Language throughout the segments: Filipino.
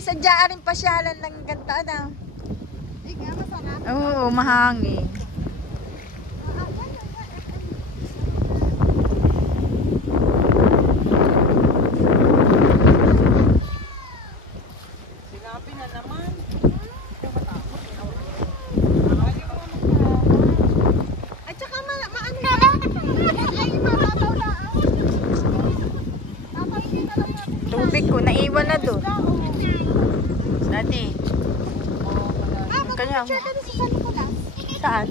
Sadya rin pasyalan ng ganda na. Oo, mahangin. Sinabi na naman. At saka maano na. Ay, mababaw na. Tubig ko, naiwan na doon. Dati. Kanya. Saan?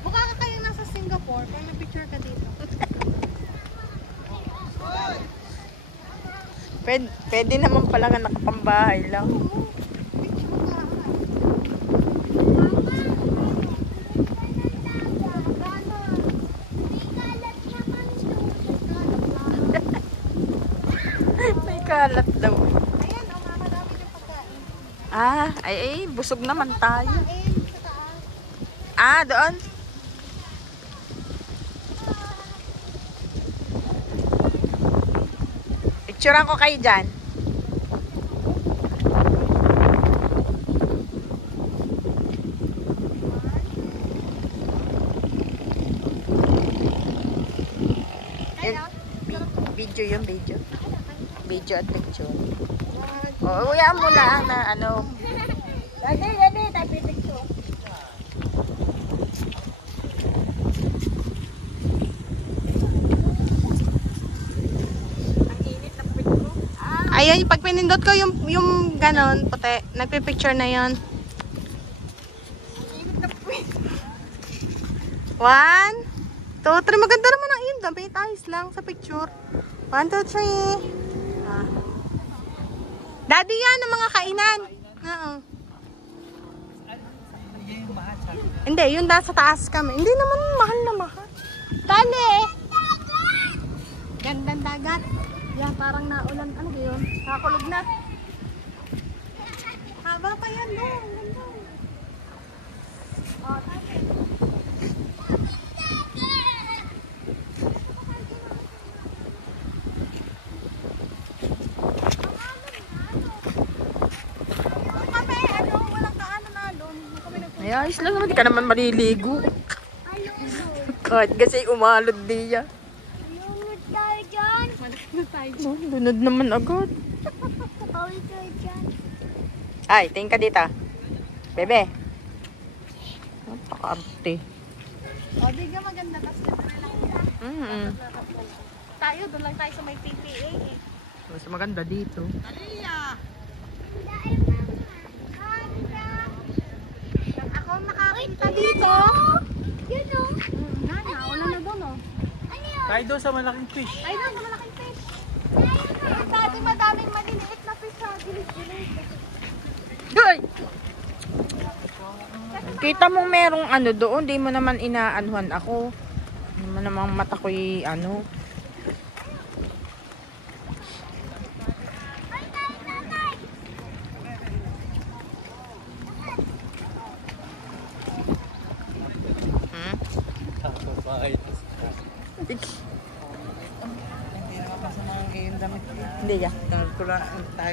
Mukha ka kayong nasa Singapore kung may picture ka dito. Pwede naman pala nga nakapambahay lang. May kalat daw. Ayan, mama, dami yung pagkain. Ay, busog naman tayo. Kain sa taas. Doon. Picturean ko kayo dyan. Video yung video. Video at picture. Uyaan mo na na ano. Dali, tabi picture. Ayun, pag pinindot ko yung ganon, puti, nagpipicture na yun. 1, 2, 3. Maganda naman ang yun. Dami ayos lang sa picture. 1, 2, 3. Daddy yan ang mga kainan. Oo. Hindi, yun nasa taas kami. Hindi naman mahal na mahal. Dali! Gandang dagat. Yan, parang naulan. Ano ba yun? Nakakulog na. Haba pa yan, no? Ganda. Dati. Ay, ayos lang naman. Di ka naman maliligo. Kahit kasi umalod diya. Lunod tayo dyan. Lunod naman agad. Pawid tayo dyan. Ay, tingin ka dito. Bebe. Napaka-arte. Di ka maganda. Tapos ganda lang. Tayo, doon lang tayo sa may PPA eh. Mas maganda dito. Ako nakakita dito. Yun o. Wala na doon o. Tayo doon sa malaking fish. Ay, doon sa malaking fish. Dati madaming maliliit na fish sa gilid-gilid. Doy! Kita mo merong ano doon, di mo naman inaanuhan ako. Hindi mo namang mata ko'y ano. Hindi ya.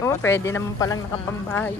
Oo, pwede naman palang nakapambahay.